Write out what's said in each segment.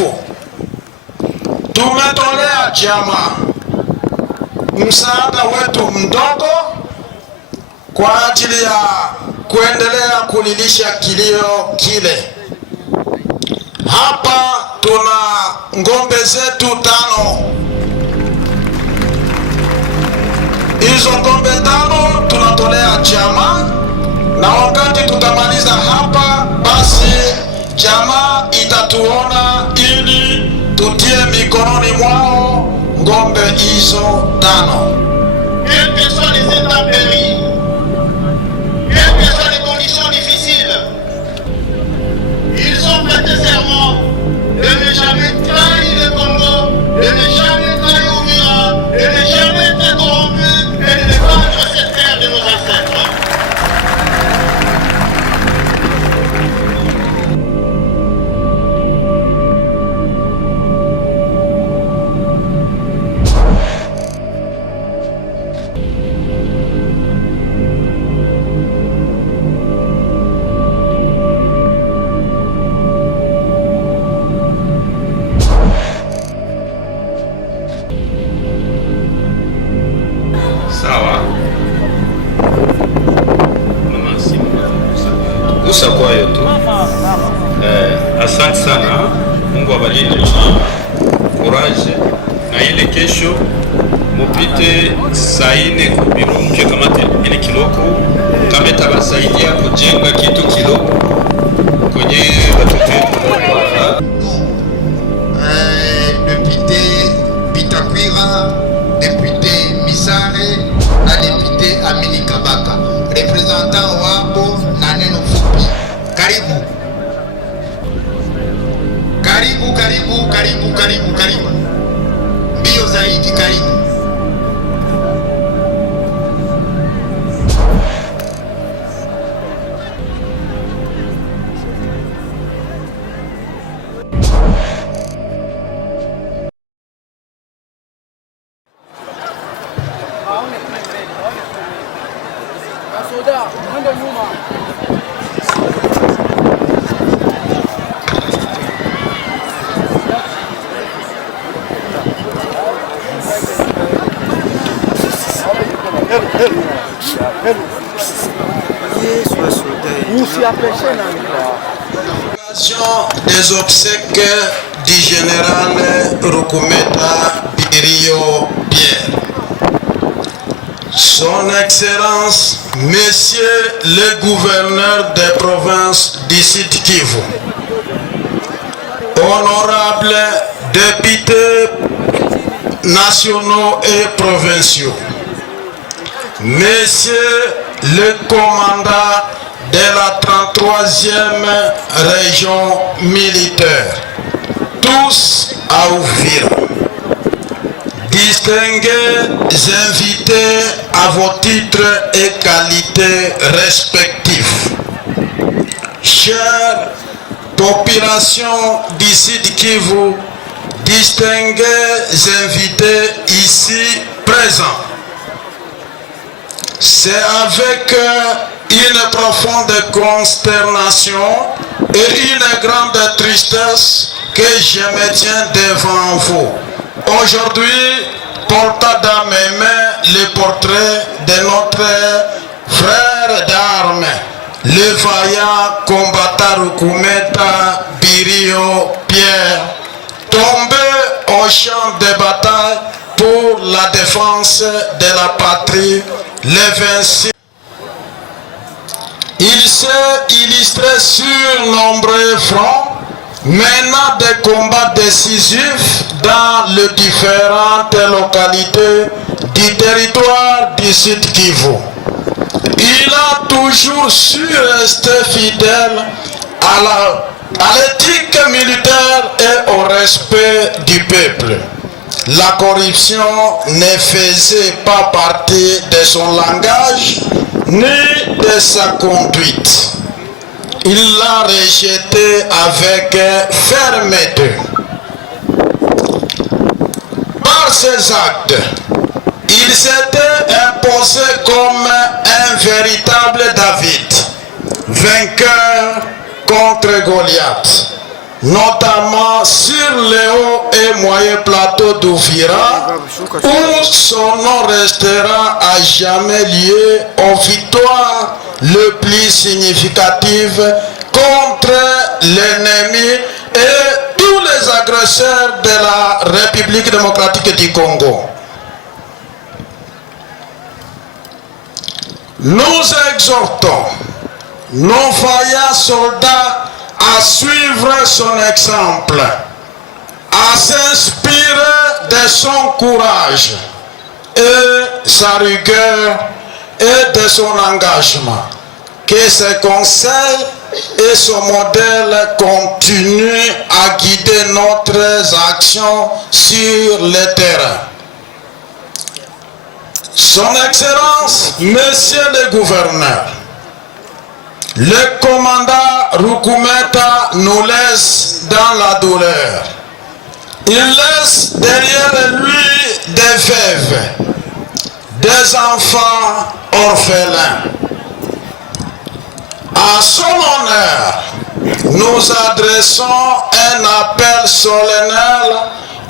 Kivu tumetolea jamaa msaada wetu mdogo kwa ajili ya kuendelea kulilisha kilio kile. Hapa tuna ngombe zetu 5. Hizo ngombe 5 tunatolea jamaa, na wakati tutamaliza hapa, basi jamaa itatuona ili tutie mikononi mwao ngombe hizo 5. Quelles que soient les intempéries, quelles que soient les conditions difficiles, ils ont prêté serment de ne jamais trahir le Congo, de ne jamais trahir Ouvira, de ne jamais être corrompus et de défendre cette terre de nos ancêtres. Kusa kwayo tu. Asante sana. Mungu abalinde courage, na ile kesho mupite saa 4 kubiro mpya kamate ile kiloko kameta basaidia kujenga kitu kiloko kwenye watoto wetu. Député Bitakwira, député Misare na député Amini Kabaka, représentant wabo na neno fupi. Karibu. Karibu, karibu, karibu, karibu, karibu. Mbio zaidi, karibu. Des obsèques du général Rukumeta Birio Pierre. Son Excellence, Messieurs les gouverneurs des provinces du Sud Kivu, honorables députés nationaux et provinciaux, Messieurs les commandants de la 33e région militaire, tous à Uvira, distingués invités à vos titres et qualités respectifs, chère population du Sud Kivu, distingués invités ici présents, c'est avec une profonde consternation et une grande tristesse que je me tiens devant vous. Aujourd'hui, portant dans mes mains le portrait de notre frère d'armes, le vaillant combattant Rukumeta Birio Pierre, tombé au champ de bataille pour la défense de la patrie le 26. Il s'est illustré sur nombreux fronts, menant des combats décisifs dans les différentes localités du territoire du Sud Kivu. Il a toujours su rester fidèle à l'éthique militaire et au respect du peuple. La corruption ne faisait pas partie de son langage ni de sa conduite. Il l'a rejeté avec fermeté. Par ses actes, il s'était imposé comme un véritable David, vainqueur contre Goliath, notamment sur moyen plateau d'Ouvira, où son nom restera à jamais lié aux victoires le plus significatives contre l'ennemi et tous les agresseurs de la République démocratique du Congo. Nous exhortons nos vaillants soldats à suivre son exemple, à s'inspirer de son courage et sa rigueur et de son engagement. Que ses conseils et son modèle continuent à guider notre action sur le terrain. Son Excellence, Monsieur le Gouverneur, le commandant Rukumeta nous laisse dans la douleur. Il laisse derrière lui des veuves, des enfants orphelins. À son honneur, nous adressons un appel solennel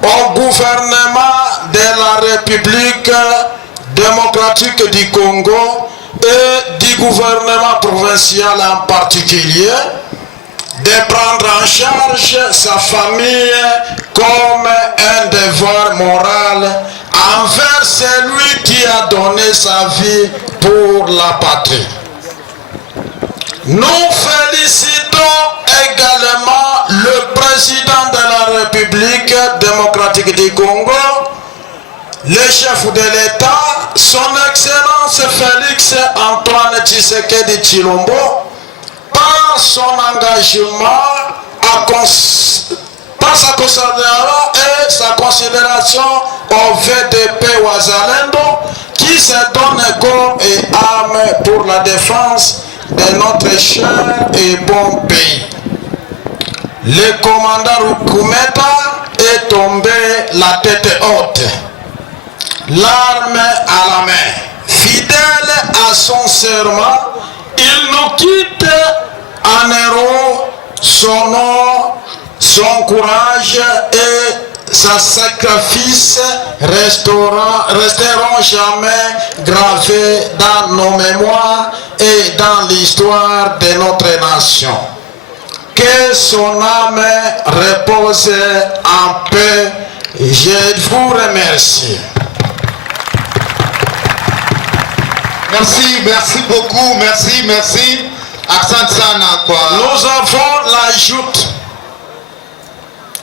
au gouvernement de la République démocratique du Congo et du gouvernement provincial en particulier de prendre en charge sa famille comme un devoir moral envers celui qui a donné sa vie pour la patrie. Nous félicitons également le président de la République démocratique du Congo, le chef de l'État, son Excellence Félix Antoine Tshisekedi Tshilombo, par son engagement, par sa considération au VDP Wazalendo, qui se donne corps et âme pour la défense de notre cher et bon pays. Le commandant Rukumeta est tombé la tête haute, l'arme à la main. Fidèle à son serment, il nous quitte en héros. Son nom, son courage et sa sacrifice resteront jamais gravés dans nos mémoires et dans l'histoire de notre nation. Que son âme repose en paix. Je vous remercie. Merci beaucoup, merci. Accent sana quoi.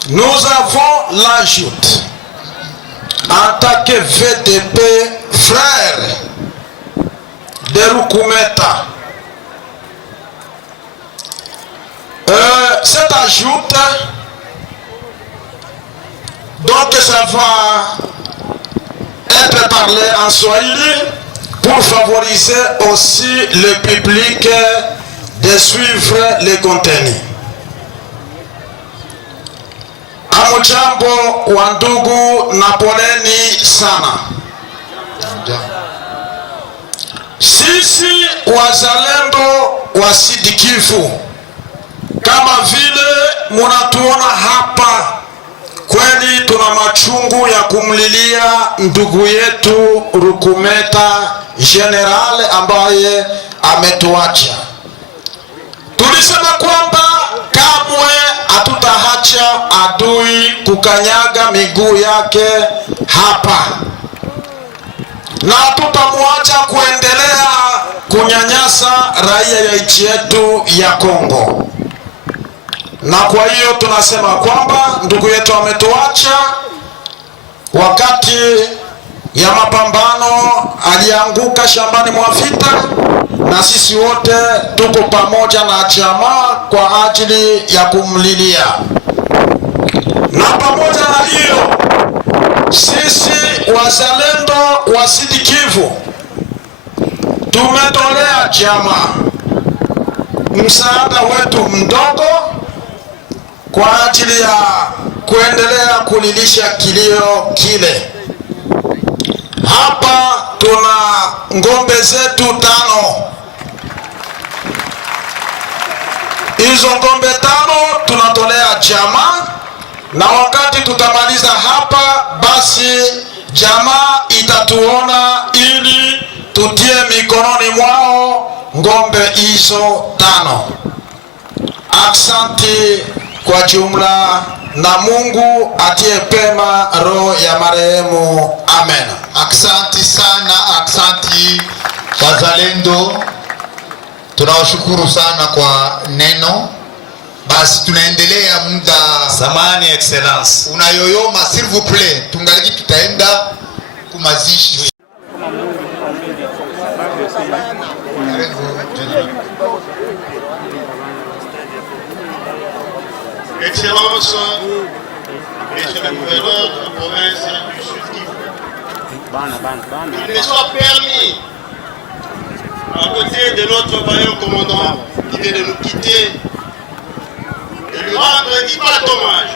Nous avons l'ajoute en tant que VDP frère de Rukumeta. Cette ajoute, donc ça va être parlé en Swahili pour favoriser aussi le public de suivre les contenus. Amujambo wa ndugu na poleni sana. Sisi wazalendo wa Sud Kivu, kama vile munatuona hapa, kweli tuna machungu ya kumlilia ndugu yetu Rukumeta General ambaye ametuacha. Tulisema kwamba kamwe hatutaacha adui kukanyaga miguu yake hapa, na tutamwacha kuendelea kunyanyasa raia ya nchi yetu ya Kongo. Na kwa hiyo tunasema kwamba ndugu yetu ametuacha wakati ya mapambano, alianguka shambani mwa vita, na sisi wote tuko pamoja na jamaa kwa ajili ya kumlilia. Na pamoja na hiyo, sisi wazalendo wa Sud Kivu tumetolea jamaa msaada wetu mdogo kwa ajili ya kuendelea kulilisha kilio kile. Hapa tuna ngombe zetu 5. Hizo ngombe 5 tunatolea jamaa na wakati tutamaliza hapa, basi jamaa itatuona ili tutie mikononi mwao ngombe hizo 5. Aksanti kwa jumla, na Mungu atie pema roho ya marehemu. Amen. Aksanti sana, aksanti wazalendo. Tunawashukuru sana kwa neno. Basi tunaendelea muda. Samani excellence. Unayoyoma s'il vous plaît. Tungaliki tutaenda kumazishi. Excellence, Monsieur le gouverneur de la province du Sud Kivu, il me soit permis, à côté de notre vaillant commandant qui vient de nous quitter, de lui rendre un vibrant hommage.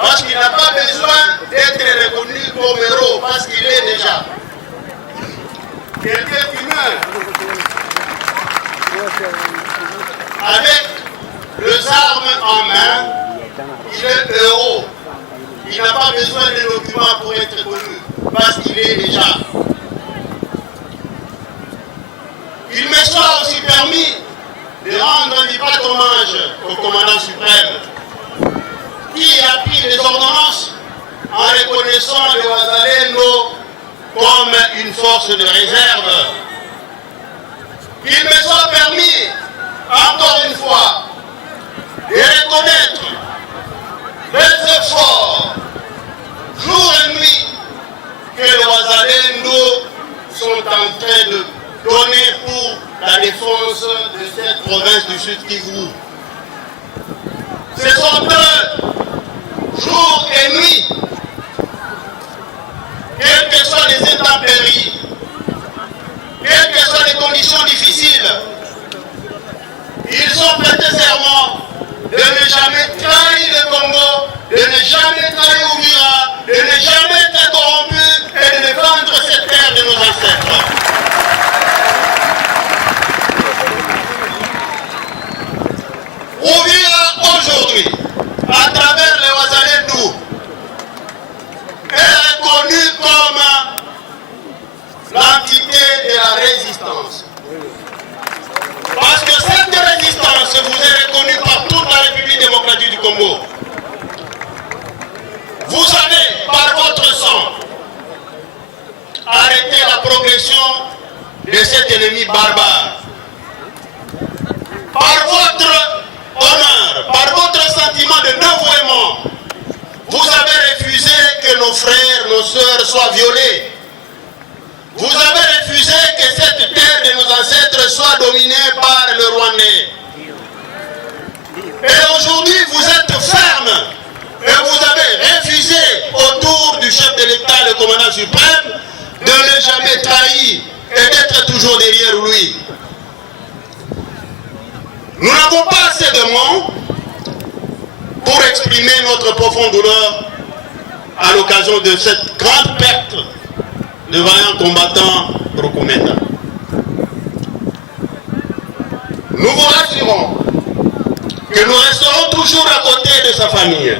Parce qu'il n'a pas besoin d'être reconnu comme héros, parce qu'il est déjà. Quelqu'un qui meurt avec les armes en main, il est héros. Il n'a pas besoin de documents pour être connu, parce qu'il est déjà. Il me soit aussi permis de rendre un vibrant hommage au commandant suprême, qui a pris les ordonnances en reconnaissant le Wazalendo comme une force de réserve. Il me soit permis, encore une fois, de reconnaître les efforts, jour et nuit, que les Wazalendo sont en train de donner pour la défense de cette province du Sud Kivu. Ce sont eux, jour et nuit, quelles que soient les intempéries, quelles que soient les conditions difficiles, ils ont prêté serment de ne jamais trahir le Congo, de ne jamais trahir Uvira, de ne jamais être corrompu et de défendre cette terre de nos ancêtres. Uvira aujourd'hui, à travers les Wazalendo, est reconnue comme l'entité de la résistance. Parce que cette résistance vous est reconnue par toute la République démocratique du Congo. Vous avez, par votre sang, arrêté la progression de cet ennemi barbare. Par votre honneur, par votre sentiment de dévouement, vous avez refusé que nos frères, nos sœurs soient violés. Vous avez refusé que cette terre de nos ancêtres soit dominée par le Rwandais. Et aujourd'hui, vous êtes ferme et vous avez refusé autour du chef de l'État, le commandant suprême, de ne jamais trahir et d'être toujours derrière lui. Nous n'avons pas assez de mots pour exprimer notre profonde douleur à l'occasion de cette grande perte de vaillants combattants Rukumenda. Nous vous rassurons que nous resterons toujours à côté de sa famille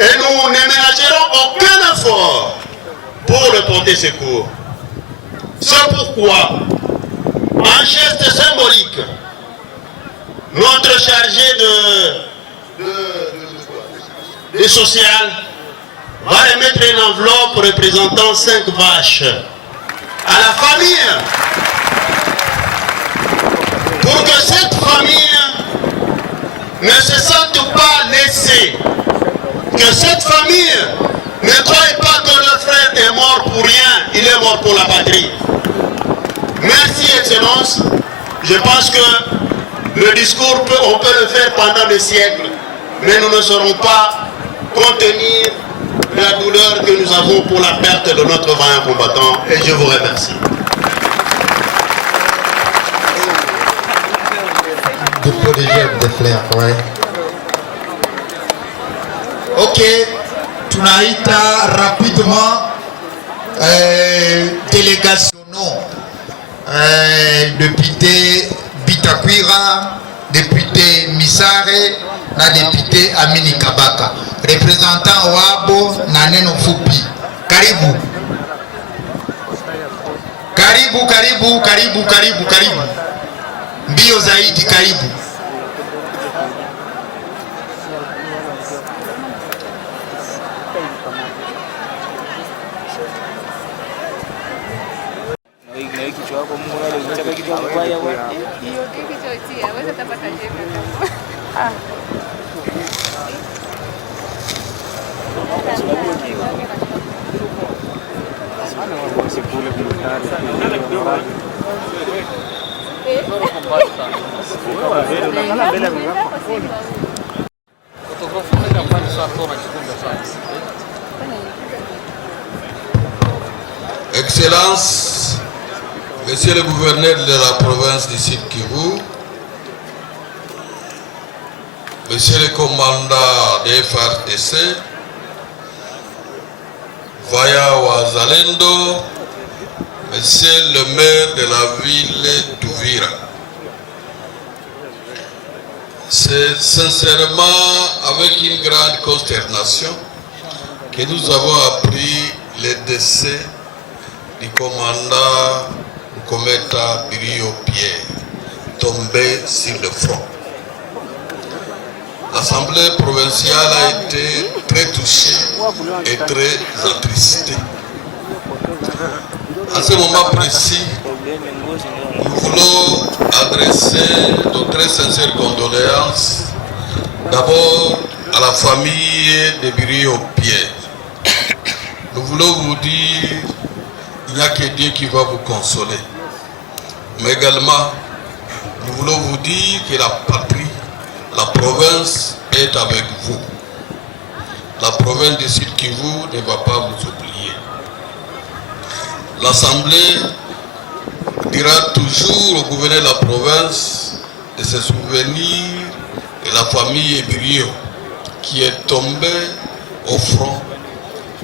et nous ne ménagerons aucun effort pour le porter secours. C'est pourquoi, en geste symbolique, notre chargé de social va remettre une enveloppe représentant 5 vaches à la famille pour que cette famille ne se sente pas laissée, que cette famille ne croie pas que le frère est mort pour rien, il est mort pour la patrie. Merci Excellence, je pense que le discours, on peut le faire pendant des siècles, mais nous ne saurons pas contenir la douleur que nous avons pour la perte de notre vaillant combattant, et je vous remercie. Dépôt des gemmes, des fleurs, ouais. Ok, tunaita rapidement délégation député Bitakwira, député Misare, na député Amini Kabaka. Représentant Wabo na neno fupi. Karibu. Karibu, karibu, karibu, karibu, karibu. Mbio zaidi, karibu. Excellences, Monsieur le gouverneur de la province du Sud Kivu, Monsieur le commandant des FARDC, Vaya Wazalendo, Monsieur le maire de la ville d'Uvira. C'est sincèrement avec une grande consternation que nous avons appris le décès du commandant Kometa Birio Pierre, tombé sur le front. L'Assemblée provinciale a été très touchée et très attristée. À ce moment précis, nous voulons adresser nos très sincères condoléances d'abord à la famille de Birio Pierre. Nous voulons vous dire qu'il n'y a que Dieu qui va vous consoler. Mais également, nous voulons vous dire que la patrie, la province est avec vous. La province du Sud Kivu ne va pas vous oublier. L'Assemblée dira toujours au gouverneur de la province de se souvenir de la famille Ebirio qui est tombée au front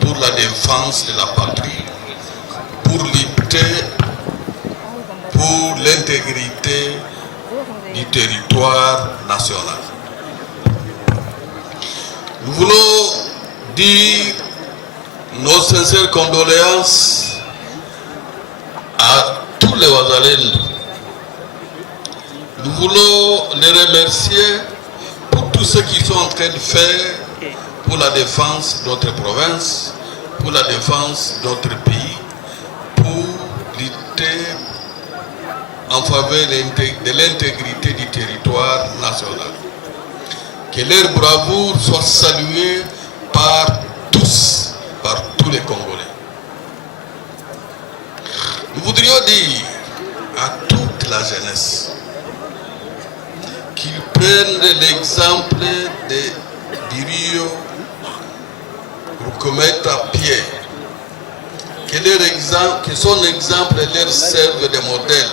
pour la défense de la patrie, pour lutter pour l'intégrité du territoire national. Nous voulons dire nos sincères condoléances à tous les Wazalendo. Nous voulons les remercier pour tout ce qu'ils sont en train de faire pour la défense de notre province, pour la défense de notre pays, pour lutter en faveur de l'intégrité du territoire national. Que leur bravoure soit saluée par tous les Congolais. Nous voudrions dire à toute la jeunesse qu'ils prennent l'exemple de Birio Kometa Pierre, que son exemple leur serve de modèle,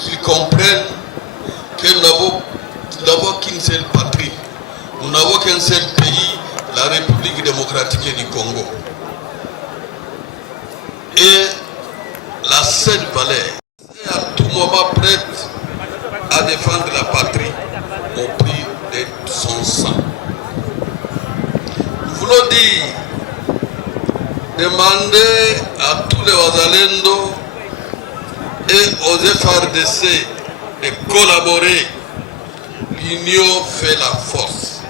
qu'ils comprennent que nous n'avons qu'une seule patrie, nous n'avons qu'un seul pays, la République démocratique du Congo. Et la seule valeur est à tout moment prête à défendre la patrie au prix de son sang. Nous voulons dire, demander à tous les Wazalendo et aux FARDC de collaborer. L'union fait la force.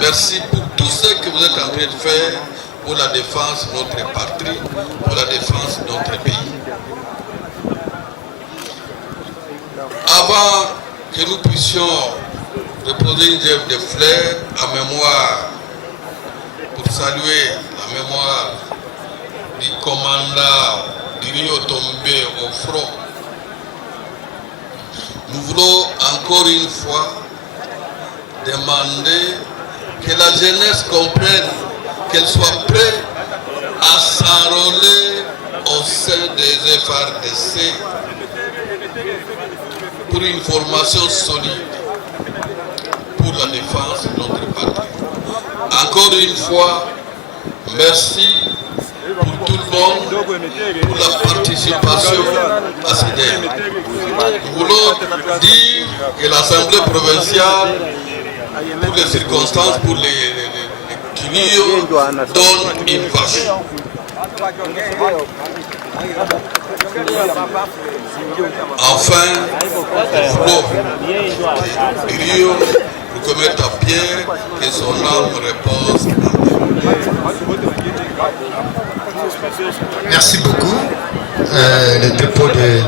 Merci pour tout ce que vous êtes en train de faire pour la défense de notre patrie, pour la défense de notre pays. Avant que nous puissions déposer une gerbe de fleurs en mémoire, pour saluer la mémoire du commandant Birio tombé au front, nous voulons encore une fois demander que la jeunesse comprenne, qu'elle soit prête à s'enrôler au sein des FARDC pour une formation solide pour la défense de notre patrie. Encore une fois, merci pour tout le monde. bonne pour la participation à ces délais. Nous voulons dire que l'Assemblée provinciale, pour les circonstances, pour les Kinio, donne une vache. Enfin, nous voulons que Rio nous commette à Pierre, que son âme repose. Merci beaucoup. Le dépôt de